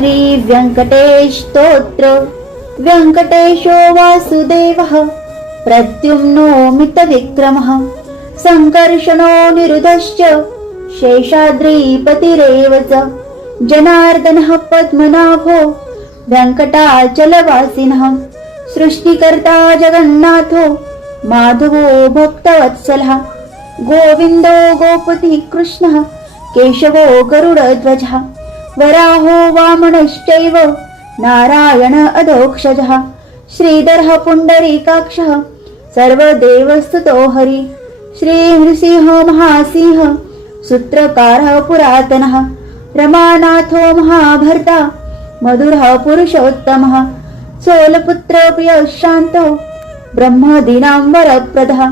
श्री व्यंकटेश स्तोत्र। व्यंकटेशो वासुदेवः प्रद्युम्नो मितविक्रमः संकर्षणो निरुधश्च शेषाद्रिपतिरेव च जनार्दनः पद्मनाभो वेङ्कटाचलवासिनः सृष्टिकर्ता जगन्नाथो माधवो भक्तवत्सलः गोविन्दो गोपतिः कृष्णः केशवो गरुडध्वजः वराहो वामनश्चैव नारायण अधोक्षजः श्रीधरः पुण्डरीकाक्षः सर्वदेवस्तुतो हरि श्रीनृसिंहो महासिंह सूत्रकारः पुरातनः रमानाथो महाभर्ता मधुरः पुरुषोत्तमः सोलपुत्रप्रियः शान्तो ब्रह्मदीनां वरप्रदः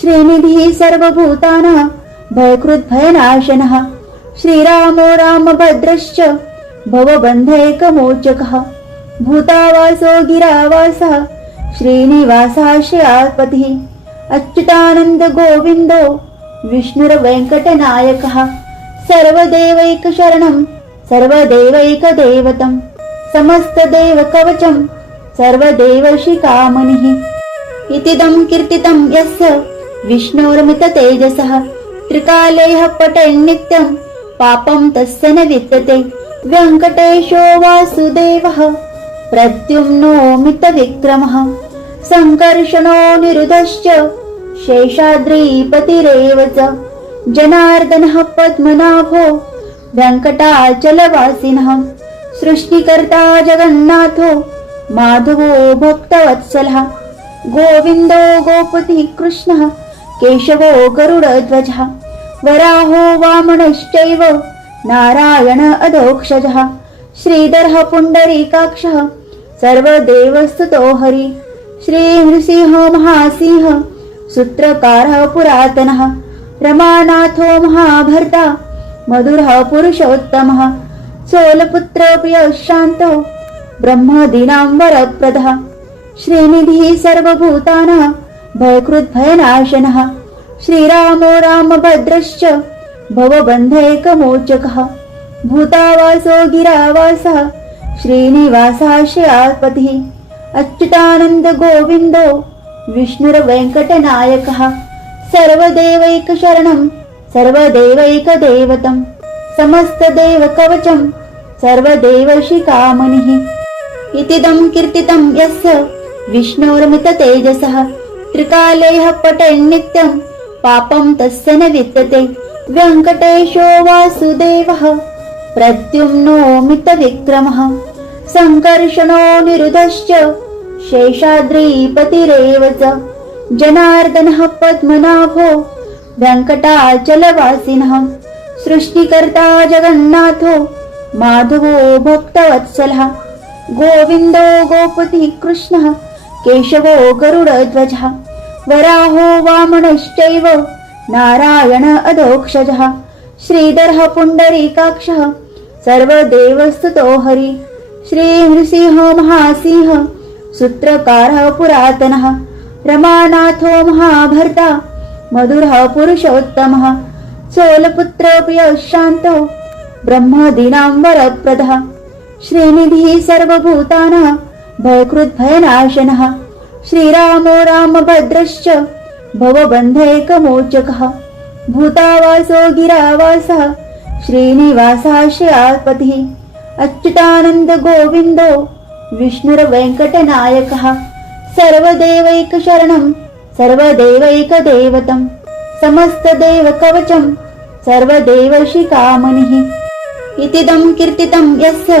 श्रीनिधिः सर्वभूतानां भयकृद्भयनाशनः श्रीरामो रामभद्रश्च भवबन्धैकमोचकः भूतावासो गिरावासः श्रीनिवासः श्रियापतिः अच्युतानन्द गोविन्दो विष्णुर्वेङ्कटनायकः सर्वदेवैकशरणं सर्वदेवैकदैवतं समस्तदेवकवचं सर्वदेवशिखामणिः इतीदं कीर्तितं यस्य विष्णोर्मिततेजसः त्रिकालैः पठेन्नित्यं पापं तस्य न विद्यते व्यङ्कटेशो वासुदेवः प्रद्युम्नो मितविक्रमः संकर्षणो निरुधश्च शेषाद्रिपतिरेव च जनार्दनः पद्मनाभो वेङ्कटाचलवासिनः सृष्टिकर्ता जगन्नाथो माधवो भक्तवत्सलः गोविन्दो गोपतिः कृष्णः केशवो गरुडध्वजः वराहो वामनश्चैव नारायण अधोक्षजः श्रीधरः पुण्डरीकाक्षः सर्वदेवस्तुतो हरि श्रीनृसिंहो महासिंह सूत्रकारः पुरातनः रमानाथो महाभर्ता मधुरः पुरुषोत्तमः सोलपुत्रप्रियः शान्तो ब्रह्मदीनां वरप्रदः श्रीनिधिः सर्वभूतानां भयकृद्भयनाशनः श्रीरामो रामभद्रश्च भवबन्धैकमोचकः भूतावासो गिरावासः श्रीनिवासः श्रियापतिः अच्युतानन्द गोविन्दो विष्णुर्वेङ्कटनायकः सर्वदेवैकशरणं सर्वदेवैकदैवतं समस्तदेवकवचं सर्वदेवशिखामणिः इतीदं कीर्तितं यस्य विष्णोर्मिततेजसः त्रिकालैः पठेन्नित्यं पापं तस्य न विद्यते व्यङ्कटेशो वासुदेवः प्रद्युम्नो मितविक्रमः संकर्षणो निरुधश्च शेषाद्रिपतिरेव च जनार्दनः पद्मनाभो वेङ्कटाचलवासिनः सृष्टिकर्ता जगन्नाथो माधवो भक्तवत्सलः गोविन्दो गोपतिः कृष्णः केशवो गरुडध्वजः वराहो वामनश्चैव नारायण अधोक्षजः श्रीधरः पुण्डरीकाक्षः सर्वदेवस्तुतो हरि श्रीनृसिंहो महासिंह सूत्रकारः पुरातनः रमानाथो महाभर्ता मधुरः पुरुषोत्तमः सोलपुत्रप्रियः शान्तो ब्रह्मदीनां वरप्रदः श्रीनिधिः सर्वभूतानां भयकृद्भयनाशनः श्रीरामो रामभद्रश्च भवबन्धैकमोचकः भूतावासो गिरावासः श्रीनिवासः श्रियापतिः अच्युतानन्द गोविन्दो विष्णुर्वेङ्कटनायकः सर्वदेवैकशरणं सर्वदेवैकदैवतं समस्तदेवकवचं सर्वदेवशिखामणिः इतीदं कीर्तितं यस्य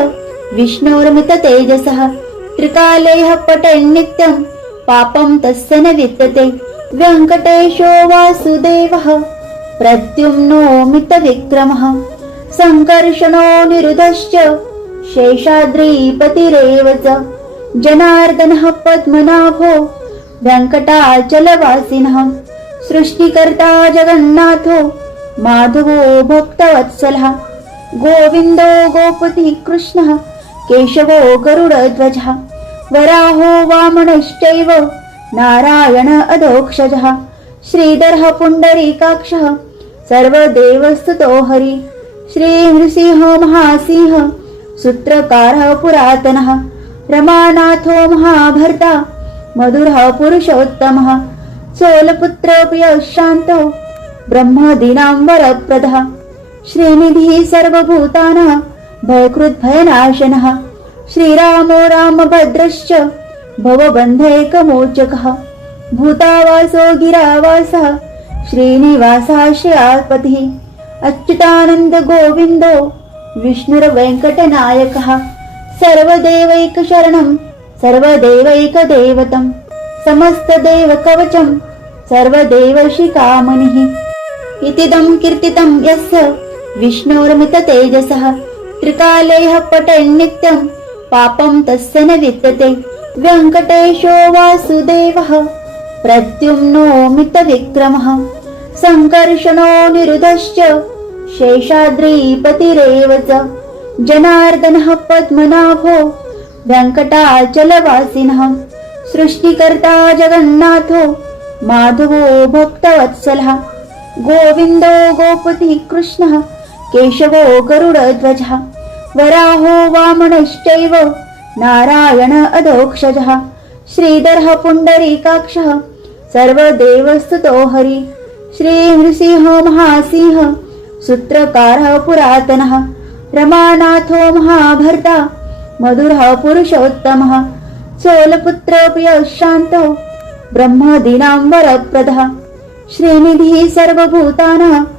विष्णोर्मिततेजसः त्रिकालैः पठेन्नित्यं पापं तस्य न विद्यते व्यङ्कटेशो वासुदेवः प्रद्युम्नो मितविक्रमः संकर्षणो निरुधश्च शेषाद्रिपतिरेव च जनार्दनः पद्मनाभो वेङ्कटाचलवासिनः सृष्टिकर्ता जगन्नाथो माधवो भक्तवत्सलः गोविन्दो गोपतिः कृष्णः केशवो गरुडध्वजः वराहो वामनश्चैव नारायण अधोक्षजः श्रीधरः पुण्डरीकाक्षः सर्वदेवस्तुतो हरि श्रीनृसिंहो महासिंह सूत्रकारः पुरातनः रमानाथो महाभर्ता मधुरः पुरुषोत्तमः चोलपुत्र प्रियः शान्तो ब्रह्मदीनां वरप्रदः श्रीनिधिः सर्वभूतानां भयकृद्भयनाशनः श्रीरामो रामभद्रश्च भवबन्धैकमोचकः भूतावासो गिरावासः श्रीनिवासः श्रेयापतिः अच्युतानन्द गोविन्दो विष्णुर्वेङ्कटनायकः सर्वदेवैकशरणं सर्वदेवैकदैवतं समस्तदेवकवचं सर्वदेवशिखामणिः इतीदं कीर्तितं यस्य विष्णोर्मिततेजसः त्रिकालैः पठेन्नित्यं पापं तस्य न विद्यते वेङ्कटेशो वासुदेवः प्रद्युम्नो मितविक्रमः सङ्कर्षणो निरुधश्च शेषाद्रिपतिरेव च जनार्दनः पद्मनाभो वेङ्कटाचलवासिनः सृष्टिकर्ता जगन्नाथो माधवो भक्तवत्सलः गोविन्दो गोपतिः कृष्णः केशवो गरुडध्वजः वराहो वामनश्चैव नारायण अधोक्षजः श्रीधरः पुण्डरीकाक्षः सर्वदेवस्तुतो हरि श्रीनृसिंह महासिंह सूत्रकारः पुरातनः रमानाथो महाभर्ता मधुरः पुरुषोत्तमः चोलपुत्र प्रियः शान्तो ब्रह्मदीनां वरप्रदः श्रीनिधिः सर्वभूतानां भयकृद्भयनाशनः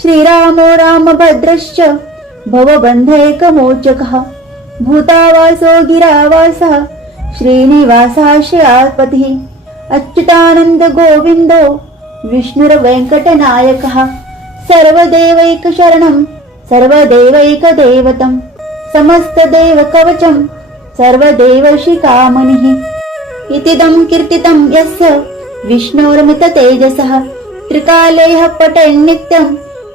श्रीरामो रामभद्रश्च भवबन्धैकमोचकः भूतावासो गिरावासः श्रीनिवासः श्रेयापतिः अच्युतानन्द गोविन्दो विष्णुर्वेङ्कटनायकः सर्वदेवैकशरणं सर्वदेवैकदैवतं समस्तदेवकवचं सर्वदेवशिखामणिः इतीदं कीर्तितं यस्य विष्णोर्मिततेजसः त्रिकालैः पठेन्नित्यं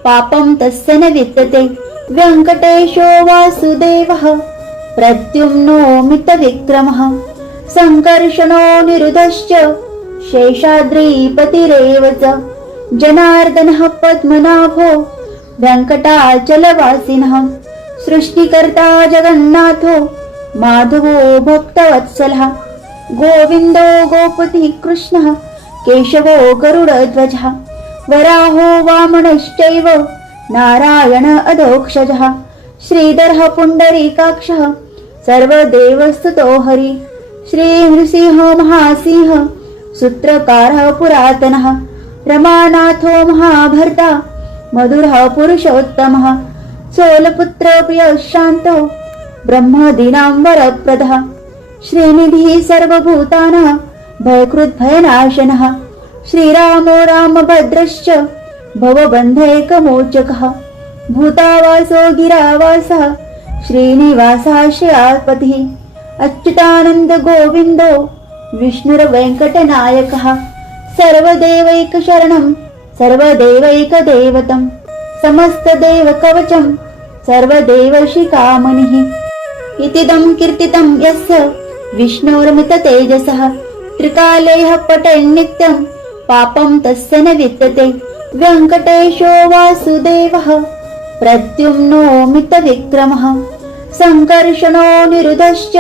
पापं तस्य न विद्यते वेङ्कटेशो वासुदेवः प्रद्युम्नो मितविक्रमः सङ्कर्षणो निरुधश्च शेषाद्रिपतिरेव च जनार्दनः पद्मनाभो वेङ्कटाचलवासिनः सृष्टिकर्ता जगन्नाथो माधवो भक्तवत्सलः गोविन्दो गोपतिः कृष्णः केशवो गरुडध्वजः वराहो वामनश्चैव नारायण अधोक्षजः श्रीधरः पुण्डरीकाक्षः सर्वदेवस्तुतो हरि श्रीनृसिंह महासिंह सूत्रकारः पुरातनः रमानाथो महाभर्ता मधुरः पुरुषोत्तमः चोलपुत्र प्रियः शान्तो ब्रह्मदीनां वरप्रदः श्रीनिधिः सर्वभूतानां भयकृद्भयनाशनः श्रीरामो रामभद्रश्च भवबन्धैकमोचकः भूतावासो गिरावासः श्रीनिवासः श्रेयापतिः अच्युतानन्द गोविन्दो विष्णुर्वेङ्कटनायकः सर्वदेवैकशरणं इतिदं कीर्तितं यस्य विष्णोर्मिततेजसः त्रिकालेह पठेन्नित्यं पापं तस्य न विद्यते वेङ्कटेशो वासुदेवः प्रद्युम्नो मितविक्रमः सङ्कर्षणो निरुधश्च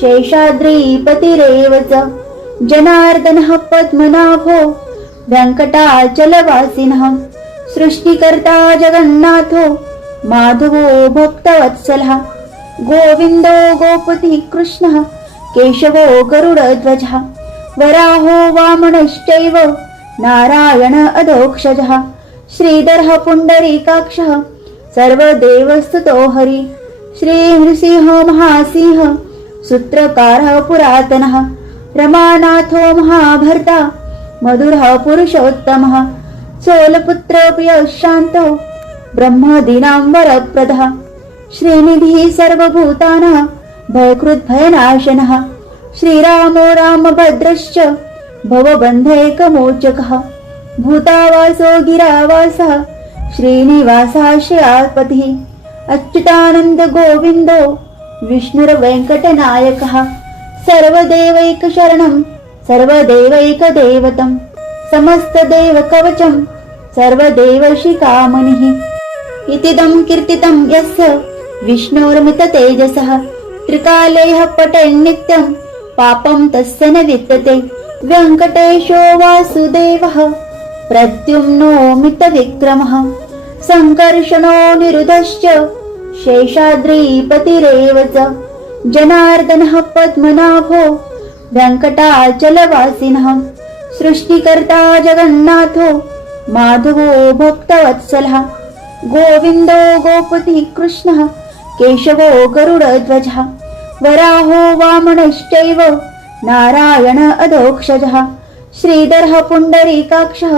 शेषाद्रिपतिरेव च जनार्दनः पद्मनाभो वेङ्कटाचलवासिनः सृष्टिकर्ता जगन्नाथो माधवो भक्तवत्सलः गोविन्दो गोपतिः कृष्णः केशवो गरुडध्वजः वराहो वामनश्चैव नारायण अधोक्षजः श्रीधरः पुण्डरीकाक्षः सर्वदेवस्तुतो हरि श्रीनृसिंहो महासिंह सूत्रकारः पुरातनः रमानाथो महाभर्ता मधुरः पुरुषोत्तमः सोलपुत्रोऽपि शान्तो ब्रह्मदीनां वरप्रदः श्रीनिधिः सर्वभूतानां भयकृद्भयनाशनः श्रीरामो रामभद्रश्च भवबन्धैकमोचकः भूतावासो गिरावासः श्रीनिवासाश्रयापतिः अच्युतानन्द गोविन्दो विष्णुर्वेङ्कटनायकः सर्वदेवैकशरणं सर्वदेवैकदैवतं समस्तदेवकवचं सर्वदेवशिखामणिः इतिदं कीर्तितं यस्य विष्णोर्मिततेजसः त्रिकालेह पठेन्नित्यं पापं तस्य न विद्यते वेङ्कटेशो वासुदेवः प्रद्युम्नो मितविक्रमः सङ्कर्षणो निरुधश्च शेषाद्रिपतिरेव च जनार्दनः पद्मनाभो वेङ्कटाचलवासिनः सृष्टिकर्ता जगन्नाथो माधवो भक्तवत्सलः गोविन्दो गोपतिः कृष्णः केशवो गरुडध्वजः वराहो वामनश्चैव नारायण अधोक्षजः श्रीधरः पुण्डरीकाक्षः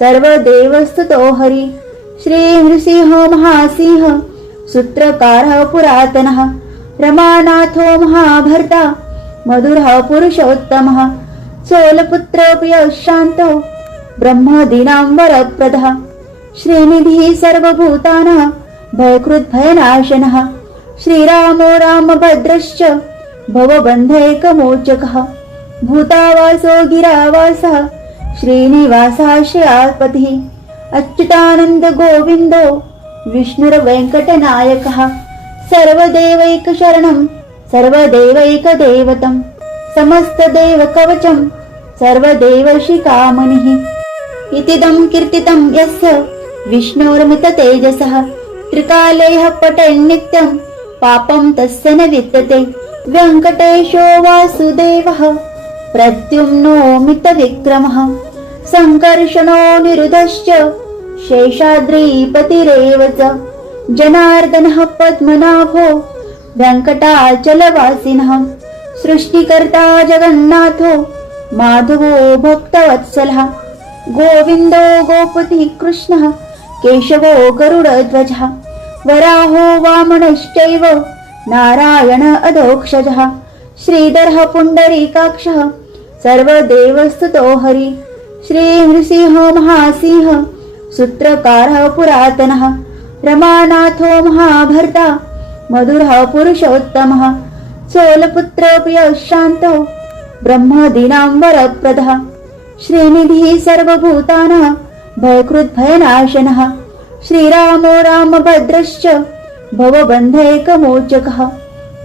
सर्वदेवस्तुतो हरि श्रीनृसिंहो महासिंह सूत्रकारः पुरातनः रमानाथो महाभर्ता मधुरः पुरुषोत्तमः सोलपुत्रोऽपि शान्तो ब्रह्मदीनां वरप्रदः श्रीनिधिः सर्वभूतानां भयकृद्भयनाशनः श्रीरामो रामभद्रश्च भवबन्धैकमोचकः भूतावासो गिरावासः श्रीनिवासाश्रयापतिः अच्युतानन्द गोविन्दो विष्णुर्वेङ्कटनायकः सर्वदेवैकशरणं सर्वदेवैकदैवतं समस्तदेवकवचं सर्वदेवशिखामणिः इतिदं कीर्तितं यस्य विष्णोर्मिततेजसः त्रिकालेह पठेन्नित्यं पापं तस्य न विद्यते वेङ्कटेशो वासुदेवः प्रद्युम्नो मितविक्रमः सङ्कर्षणो निरुधश्च शेषाद्रिपतिरेव च जनार्दनः पद्मनाभो वेङ्कटाचलवासिनः सृष्टिकर्ता जगन्नाथो माधवो भक्तवत्सलः गोविन्दो गोपतिः कृष्णः केशवो गरुडध्वजः वराहो वामनश्चैव नारायण अधोक्षजः श्रीधरः पुण्डरीकाक्षः सर्वदेवस्तुतो हरि श्रीनृसिंहो महासिंह सूत्रकारः पुरातनः रमानाथो महाभर्ता मधुरः पुरुषोत्तमः सोलपुत्रोऽपि शान्तो ब्रह्मदीनां वरप्रदः श्रीनिधिः सर्वभूतानां भयकृद्भयनाशनः श्रीरामो रामभद्रश्च भवबन्धैकमोचकः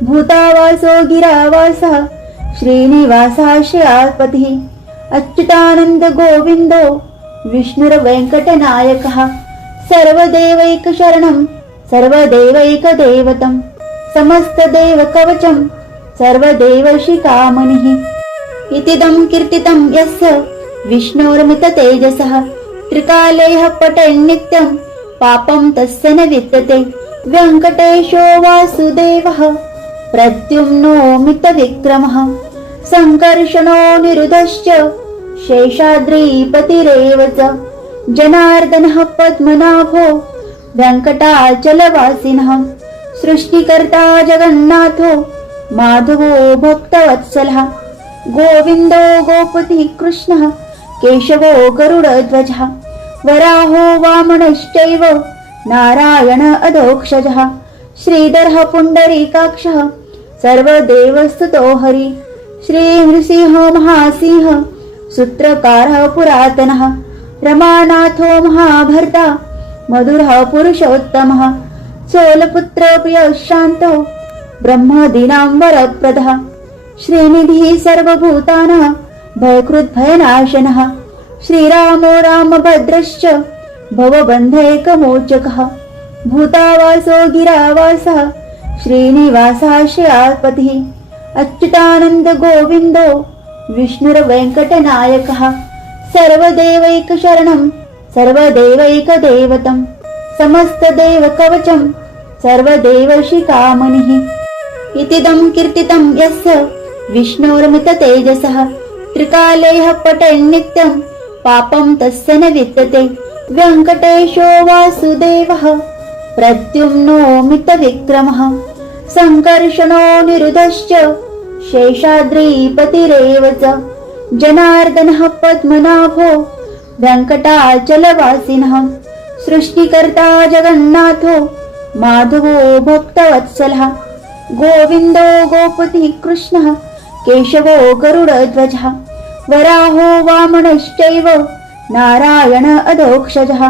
भूतावासो गिरावासः श्रीनिवासाश्रयापतिः अच्युतानन्द गोविन्दो विष्णुर्वेङ्कटनायकः सर्वदेवैकशरणं सर्वदेवैकदैवतं समस्तदेवकवचं सर्वदेवशिखामणिः इतिदं कीर्तितं यस्य विष्णोर्मिततेजसः त्रिकालेह पठेन्नित्यं पापं तस्य न विद्यते वेङ्कटेशो वासुदेवः प्रद्युम्नो मितविक्रमः सङ्कर्षणो निरुधश्च शेषाद्रिपतिरेव च जनार्दनः पद्मनाभो वेङ्कटाचलवासिनः सृष्टिकर्ता जगन्नाथो माधवो भक्तवत्सलः गोविन्दो गोपतिः कृष्णः केशवो गरुडध्वजः वराहो वामनश्चैव नारायण अधोक्षजः श्रीधरः पुण्डरीकाक्षः सर्वदेवस्तुतो हरि श्रीनृसिंहो महासिंह सूत्रकारः पुरातनः रमानाथो महाभर्ता मधुरः पुरुषोत्तमः चोलपुत्रप्रियः शान्तो ब्रह्मदीनां वरप्रदः श्रीनिधिः सर्वभूतानां भयकृद्भयनाशनः श्रीरामो रामभद्रश्च भवबन्धैकमोचकः भूतावासो गिरावासः श्रीनिवासः श्रियापतिः अच्युतानन्द गोविन्दो विष्णुर्वेङ्कटनायकः सर्वदेवैकशरणं सर्वदेवैकदैवतं समस्तदेवकवचं सर्वदेवशिखामणिः इतीदं कीर्तितं यस्य विष्णोर्मिततेजसः त्रिकालैः पठन्नित्यं पापं तस्य न विद्यते वेङ्कटेशो वासुदेवः प्रद्युम्नो मितविक्रमः सङ्कर्षणो निरुधश्च शेषाद्रिपतिरेव च जनार्दनः पद्मनाभो वेङ्कटाचलवासिनः सृष्टिकर्ता जगन्नाथो माधवो भक्तवत्सलः गोविन्दो गोपतिः कृष्णः केशवो गरुडध्वजः वराहो वामनश्चैव नारायण अधोक्षजः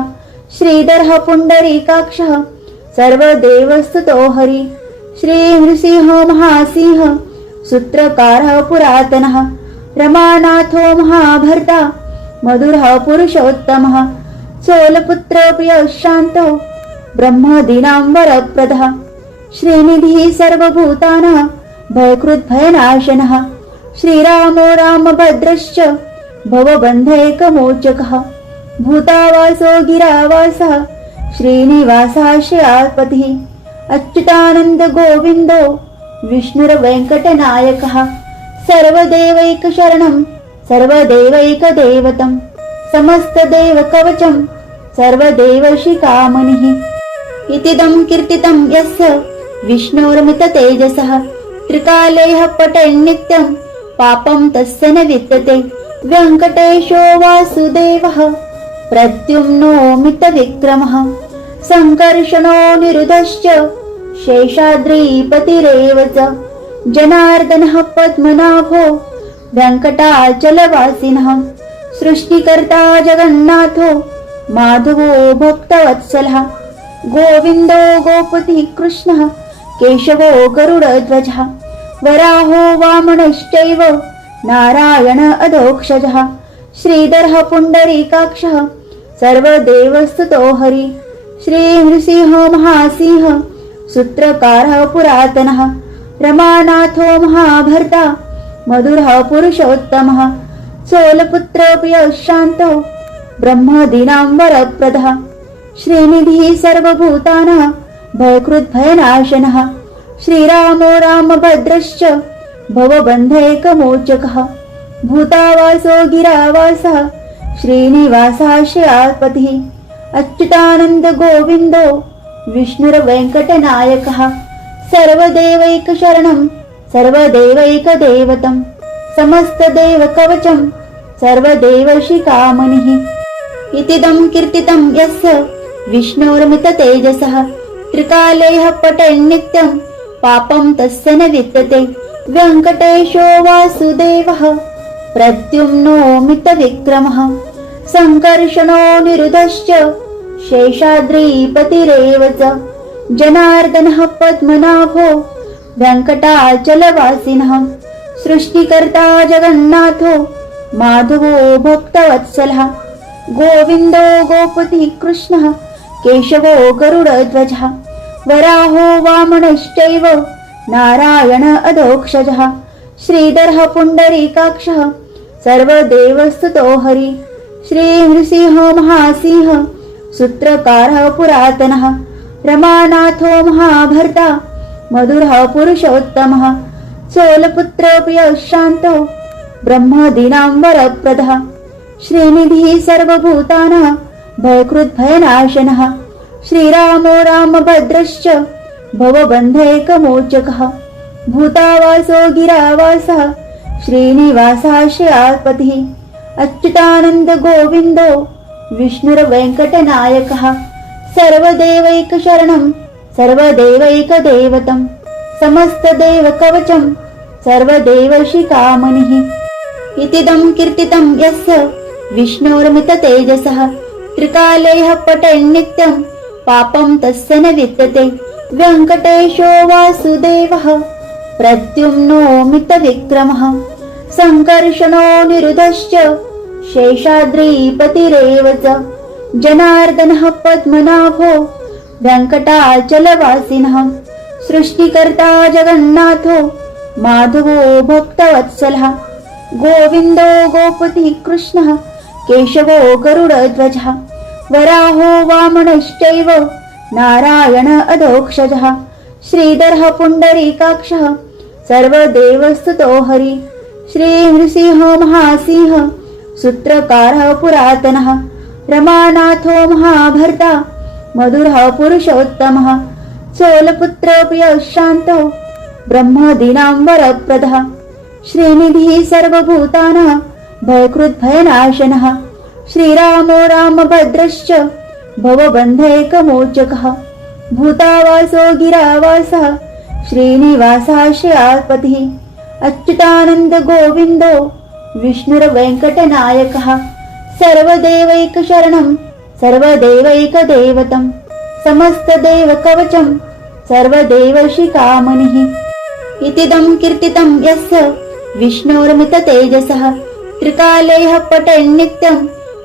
श्रीधरः पुण्डरीकाक्षः सर्वदेवस्तुतो हरि श्रीनृसिंहो महासिंह सूत्रकारः पुरातनः रमानाथो महाभर्ता मधुरः पुरुषोत्तमः चोलपुत्रप्रियः शान्तो ब्रह्मदीनां वरप्रदः श्रीनिधिः सर्वभूतानां भयकृद्भयनाशनः श्रीरामो रामभद्रश्च भवबन्धैकमोचकः भूतावासो गिरावासः श्रीनिवासः श्रियापतिः अच्युतानन्द गोविन्दो विष्णुर्वेङ्कटनायकः सर्वदेवैकशरणं सर्वदेवैकदैवतं समस्तदेवकवचं सर्वदेवशिखामणिः इतीदं कीर्तितं यस्य विष्णोर्मिततेजसः त्रिकालैः पठन्नित्यं पापं तस्य न विद्यते वेङ्कटेशो वासुदेवः प्रद्युम्नो मितविक्रमः सङ्कर्षणो निरुधश्च शेषाद्रिपतिरेव च जनार्दनः पद्मनाभो वेङ्कटाचलवासिनः सृष्टिकर्ता जगन्नाथो माधवो भक्तवत्सलः गोविन्दो गोपतिः कृष्णः केशवो गरुडध्वजः वराहो वामनश्चैव नारायण अधोक्षजः श्रीधरः पुण्डरीकाक्षः सर्वदेवस्तुतो हरि श्रीनृसिंहो महासिंह सूत्रकारः पुरातनः रमानाथो महाभर्ता मधुरः पुरुषोत्तमः चोलपुत्रप्रियः शान्तो ब्रह्मदीनां वरप्रदः श्रीनिधिः सर्वभूतानां भयकृद्भयनाशनः श्रीरामो रामभद्रश्च भवबन्धैकमोचकः भूतावासो गिरावासः श्रीनिवासः श्रियापतिः अच्युतानन्द गोविन्दो विष्णुर्वेङ्कटनायकः सर्वदेवैकशरणं सर्वदेवैकदैवतं समस्तदेवकवचं सर्वदेवशिखामणिः इतीदं कीर्तितं यस्य विष्णोर्मिततेजसः त्रिकालैः पठन्नित्यं पापं तस्य न विद्यते वेङ्कटेशो वासुदेवः प्रद्युम्नो मितविक्रमः सङ्कर्षणो निरुधश्च शेषाद्रिपतिरेव च जनार्दनः पद्मनाभो वेङ्कटाचलवासिनः सृष्टिकर्ता जगन्नाथो माधवो भक्तवत्सलः गोविन्दो गोपतिः कृष्णः केशवो गरुडध्वजः वराहो वामनश्चैव नारायण अधोक्षजः श्रीधरः पुण्डरीकाक्षः सर्वदेवस्तुतो हरि श्रीनृसिंहो महासिंह सूत्रकारः पुरातनः रमानाथो महाभर्ता मधुरः पुरुषोत्तमः चोलपुत्रप्रियः शान्तो ब्रह्मदीनां वरप्रदः श्रीनिधिः सर्वभूतानां भयकृद्भयनाशनः श्रीरामो रामभद्रश्च भवबन्धैकमोचकः भूतावासो गिरावासः श्रीनिवासः श्रियापतिः अच्युतानन्द गोविन्दो विष्णुर्वेङ्कटनायकः सर्वदेवैकशरणं सर्वदेवैकदेवतं समस्तदेवकवचं सर्वदेवशिखामणिः इतीदं कीर्तितं यस्य विष्णोर्मिततेजसः त्रिकालैः पठेन्नित्यं पापं तस्य न विद्यते वेङ्कटेशो वासुदेवः प्रद्युम्नो मितविक्रमः सङ्कर्षणो निरुधश्च शेषाद्रिपतिरेव च जनार्दनः पद्मनाभो वेङ्कटाचलवासिनः सृष्टिकर्ता जगन्नाथो माधवो भक्तवत्सलः गोविन्दो गोपतिः कृष्णः केशवो गरुडध्वजः वराहो वामनश्चैव नारायण अधोक्षजः श्रीधरः पुण्डरीकाक्षः सर्वदेवस्तुतो हरि श्रीनृसिंह महासिंह सूत्रकारः पुरातनः रमानाथो महाभर्ता मधुरः पुरुषोत्तमः चोलपुत्रप्रिय शान्तो ब्रह्मदीनां वरप्रदः श्रीनिधिः सर्वभूतानां भयकृद्भयनाशनः श्रीरामो रामभद्रश्च भवबन्धैकमोचकः भूतावासो गिरावासः श्रीनिवासाश्रयात्पतिः अच्युतानन्द गोविन्दो विष्णुर्वेङ्कटनायकः सर्वदेवैकशरणं सर्वदेवैकदेवतं समस्तदेवकवचं सर्वदेवशिखामणिः इतीदं कीर्तितं यस्य विष्णोर्मिततेजसः त्रिकालैः पठेन्नित्यं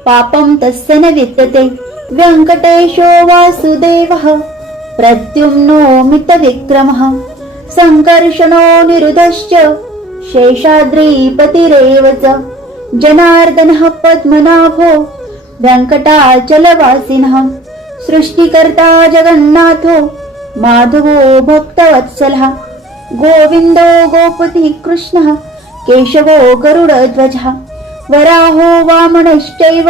पापं तस्य न विद्यते वेङ्कटेशो वासुदेवः प्रद्युम्नो मितविक्रमः सङ्कर्षणो निरुधश्च शेषाद्रिपतिरेव च जनार्दनः पद्मनाभो वेङ्कटाचलवासिनः सृष्टिकर्ता जगन्नाथो माधवो भक्तवत्सलः गोविन्दो गोपतिः कृष्णः केशवो गरुडध्वजः वराहो वामनश्चैव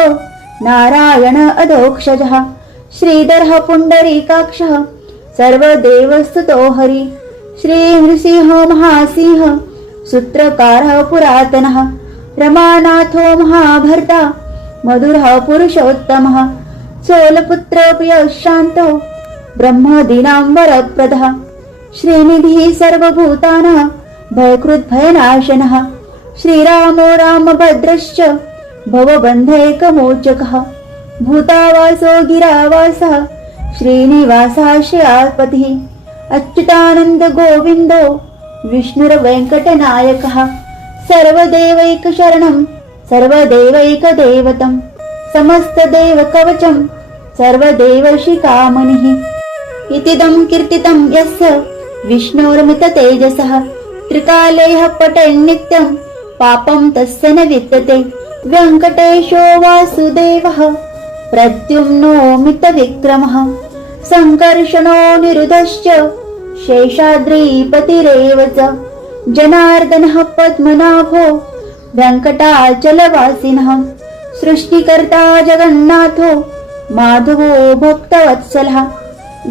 नारायण अधोक्षजः श्रीधरः पुण्डरीकाक्षः सर्वदेवस्तुतो हरि श्रीनृसिंह महासिंह सूत्रकारः पुरातनः रमानाथो महाभर्ता मधुरः पुरुषोत्तमः चोलपुत्रप्रिय शान्तो ब्रह्मदीनां वरप्रदः श्रीनिधिः सर्वभूतानां भयकृद्भयनाशनः श्रीरामो रामभद्रश्च भवबन्धैकमोचकः भूतावासो गिरावासः श्रीनिवासाश्रयात्पतिः अच्युतानन्द गोविन्दो विष्णुर्वेङ्कटनायकः सर्वदेवैकशरणं सर्वदेवैकदेवतं समस्तदेवकवचं सर्वदेवशिखामणिः इतीदं कीर्तितं यस्य विष्णोर्मिततेजसः त्रिकालैः पठेन्नित्यं पापं तस्य न विद्यते वेङ्कटेशो वासुदेवः प्रद्युम्नो मितविक्रमः सङ्कर्षणो निरुधश्च शेषाद्रिपतिरेव च जनार्दनः पद्मनाभो वेङ्कटाचलवासिनः सृष्टिकर्ता जगन्नाथो माधवो भक्तवत्सलः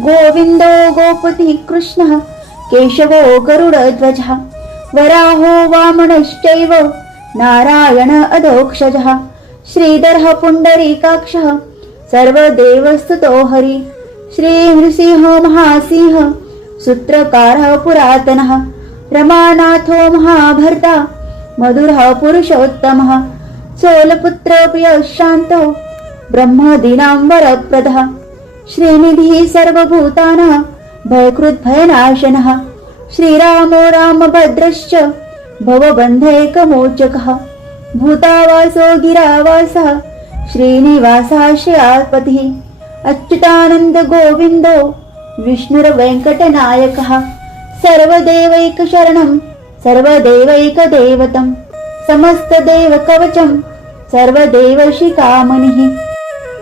गोविन्दो गोपतिः कृष्णः केशवो गरुडध्वजः वराहो वामनश्चैव नारायण अधोक्षजः श्रीधरः पुण्डरीकाक्षः सर्वदेवस्तुतो हरि श्रीनृसिंह महासिंह सूत्रकारः पुरातनः रमानाथो महाभर्ता मधुरः पुरुषोत्तमः चोलपुत्रप्रिय शान्तो ब्रह्मदीनां वरप्रदः श्रीनिधिः सर्वभूतानां भयकृद्भयनाशनः श्रीरामो रामभद्रश्च भवबन्धैकमोचकः भूतावासो गिरावासः श्रीनिवासाश्रयात्पतिः अच्युतानन्द गोविन्दो विष्णुर्वेङ्कटनायकः सर्वदेवैकशरणं सर्वदेवैकदेवतं समस्तदेवकवचं सर्वदेवशिखामणिः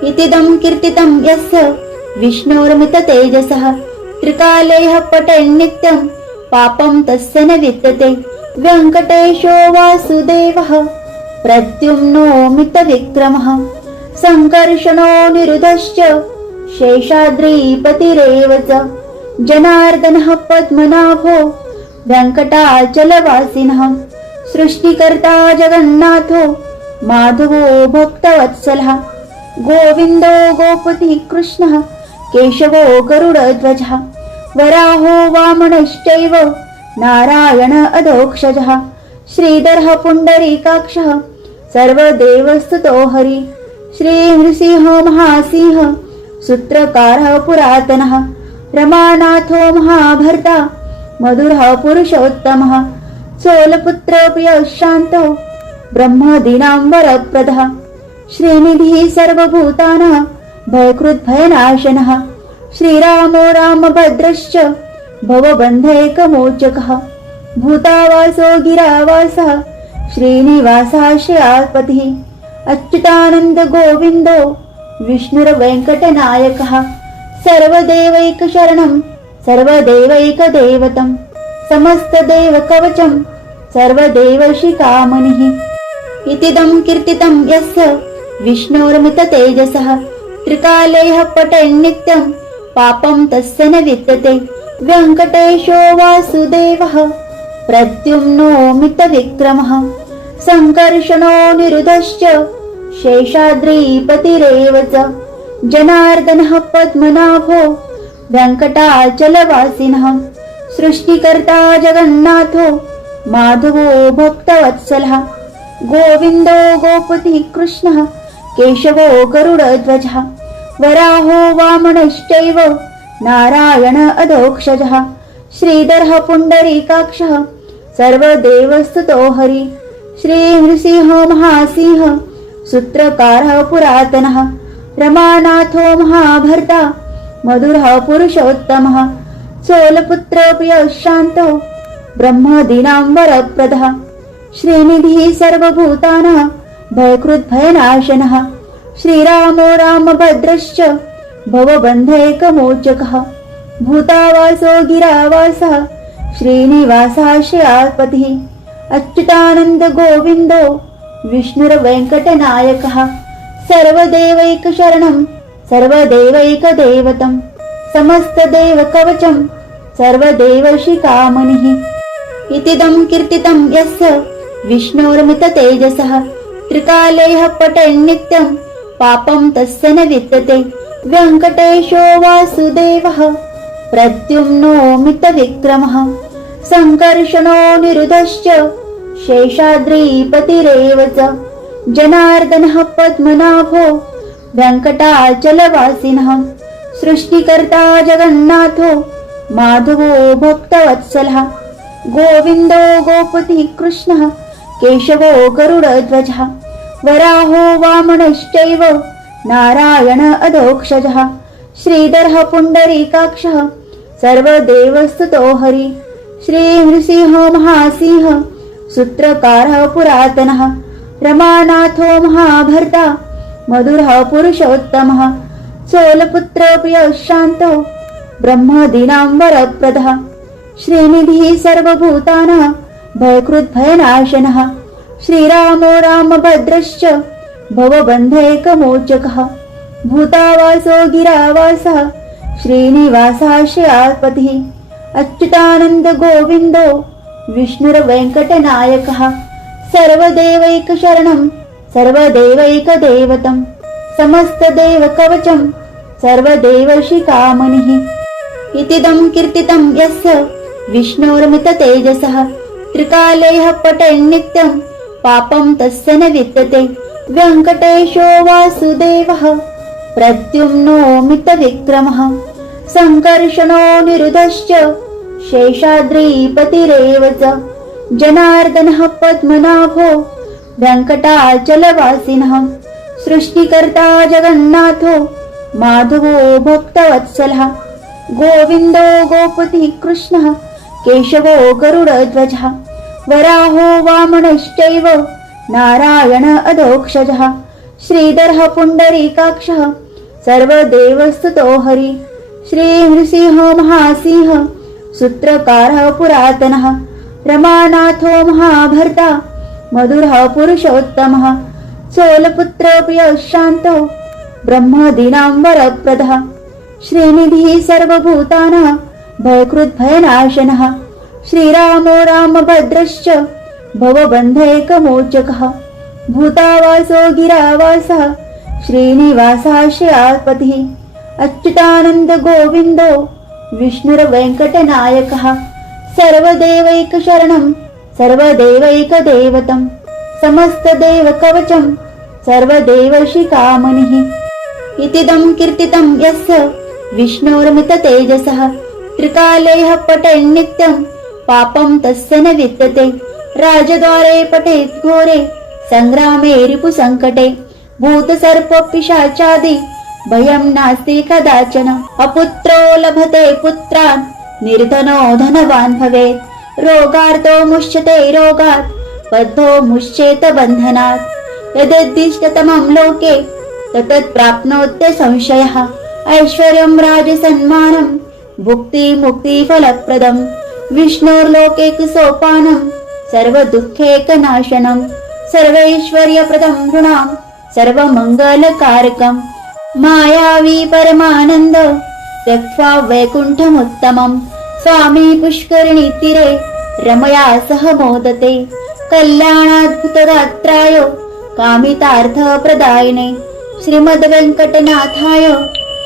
इतीदं कीर्तितं यस्य विष्णोर्मिततेजसः त्रिकालैः पठेन्नित्यं पापं तस्य न विद्यते वेङ्कटेशो वासुदेवः प्रद्युम्नो मितविक्रमः सङ्कर्षणो निरुधश्च शेषाद्रिपतिरेव च जनार्दनः पद्मनाभो वेङ्कटाचलवासिनः सृष्टिकर्ता जगन्नाथो माधवो भक्तवत्सलः गोविन्दो गोपतिः कृष्णः केशवो गरुडध्वजः वराहो वामनश्चैव नारायण अधोक्षजः श्रीधरः पुण्डरीकाक्षः सर्वदेवस्तुतो हरि श्रीनृसिंहो महासिंह सूत्रकारः पुरातनः रमानाथो महाभर्ता मधुरः पुरुषोत्तमः सोलपुत्रोऽपि शान्तो ब्रह्मदीनां वरप्रदः श्रीनिधिः सर्वभूतानां भयकृद्भयनाशनः श्रीरामो रामभद्रश्च भवबन्धैकमोचकः भूतावासो गिरावासः श्रीनिवासः श्रियापतिः अच्युतानन्द गोविन्दो विष्णुर्वेङ्कटनायकः सर्वदेवैकशरणं सर्वदेवैकदैवतं समस्तदेवकवचं सर्वदेवशिखामणिः इतीदं कीर्तितं यस्य विष्णोर्मिततेजसः त्रिकालैः पठेन्नित्यं पापं तस्य न विद्यते वेङ्कटेशो वासुदेवः प्रद्युम्नो मितविक्रमः सङ्कर्षणो निरुधश्च शेषाद्रिपतिरेव च जनार्दनः पद्मनाभो वेङ्कटाचलवासिनः सृष्टिकर्ता जगन्नाथो माधवो भक्तवत्सलः गोविन्दो गोपतिः कृष्णः केशवो गरुडध्वजः वराहो वामनश्चैव नारायण अधोक्षजः श्रीधरः पुण्डरीकाक्षः सर्वदेवस्तुतो हरि श्रीनृसिंहो महासिंह सूत्रकारः पुरातनः रमानाथो महाभर्ता मधुरः पुरुषोत्तमः सोलपुत्रोऽपि शान्तो ब्रह्मदीनां वरप्रदः श्रीनिधिः सर्वभूतानां भयकृद्भयनाशनः श्रीरामो रामभद्रश्च भवबन्धैकमोचकः भूतावासो गिरावासः श्रीनिवासः श्रियापतिः अच्युतानन्द गोविन्दो विष्णुर्वेङ्कटनायकः सर्वदेवैकशरणं सर्वदेवैकदैवतं समस्तदेवकवचं सर्वदेवशिखामणिः इतीदं कीर्तितं यस्य विष्णोर्मिततेजसः त्रिकालैः पठेन्नित्यं पापं तस्य न विद्यते वेङ्कटेशो वासुदेवः प्रद्युम्नो मितविक्रमः सङ्कर्षणो निरुधश्च शेषाद्रिपतिरेव च जनार्दनः पद्मनाभो वेङ्कटाचलवासिनः सृष्टिकर्ता जगन्नाथो माधवो भक्तवत्सलः गोविन्दो गोपतिः कृष्णः केशवो गरुडध्वजः वराहो वामनश्चैव नारायण अधोक्षजः श्रीधरः पुण्डरीकाक्षः सर्वदेवस्तुतो हरि श्रीनृसिंहो महासिंह सूत्रकारः पुरातनः रमानाथो महाभर्ता मधुरः पुरुषोत्तमः सोलपुत्रोऽपि शान्तो ब्रह्मदीनां वरप्रदः श्रीनिधिः सर्वभूतानां भयकृद्भयनाशनः श्रीरामो रामभद्रश्च भवबन्धैकमोचकः भूतावासो गिरावासः श्रीनिवासः श्रियापतिः अच्युतानन्द गोविन्दो विष्णुर्वेङ्कटनायकः सर्वदेवैकशरणं सर्वदेवैकदैवतं समस्तदेवकवचं सर्वदेवशिखामणिः इतीदं कीर्तितं यस्य विष्णोर्मिततेजसः त्रिकालैः पठेन्नित्यं पापं तस्य न विद्यते वेङ्कटेशो वासुदेवः प्रद्युम्नो मितविक्रमः सङ्कर्षणो निरुधश्च शेषाद्रिपतिरेव च जनार्दनः पद्मनाभो वेङ्कटाचलवासिनः सृष्टिकर्ता जगन्नाथो माधवो भक्तवत्सलः गोविन्दो गोपतिः कृष्णः केशवो गरुडध्वजः वराहो वामनश्चैव नारायण अधोक्षजः श्रीधरः पुण्डरीकाक्षः सर्वदेवस्तुतो हरि श्रीनृसिंहो महासिंह सूत्रकारः पुरातनः रमानाथो महाभर्ता मधुरः पुरुषोत्तमः सोलपुत्रोऽपि शान्तो ब्रह्मदीनां वरप्रदः श्रीनिधिः सर्वभूतानां भयकृद्भयनाशनः श्रीरामो रामभद्रश्च भवबन्धैकमोचकः भूतावासो गिरावासः श्रीनिवासः श्रियापतिः अच्युतानन्द गोविन्दो विष्णुर्वेङ्कटनायकः सर्वदेवैकशरणं सर्वदेवैकदैवतं समस्तदेवकवचं सर्वदेवर्षिकामणिः इतीदं कीर्तितं यस्य विष्णोर्मिततेजसः त्रिकालैः पठेन्नित्यं पापं तस्य न विद्यते राजद्वारे पठेत् घोरे सङ्ग्रामे रिपुसङ्कटे भूतसर्पपिशाचादि भयं नास्ति कदाचन अपुत्रो लभते पुत्रान् निर्धनो धनवान् भवेत् रोगार्तो मुच्यते रोगात् बद्धो मुच्येत बन्धनात् यदुद्दिष्टतमं लोके ततत् प्राप्नोत्य संशयः ऐश्वर्यं राजसन्मानं भुक्तिमुक्तिफलप्रदं विष्णोर्लोकैकसोपानं सर्वदुःखैकनाशनं सर्वैश्वर्यप्रदं नृणां सर्वमङ्गलकारकं मायावी परमानन्द त्यक्त्वा वैकुण्ठमुत्तमं स्वामी पुष्करिणीतीरे रमया सह मोदते कल्याणाद्भुतगात्राय कामितार्थप्रदायिने श्रीमद्वेङ्कटनाथाय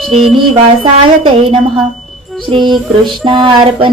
श्रीनिवासाय ते नमः। श्रीकृष्णार्पणमस्तु।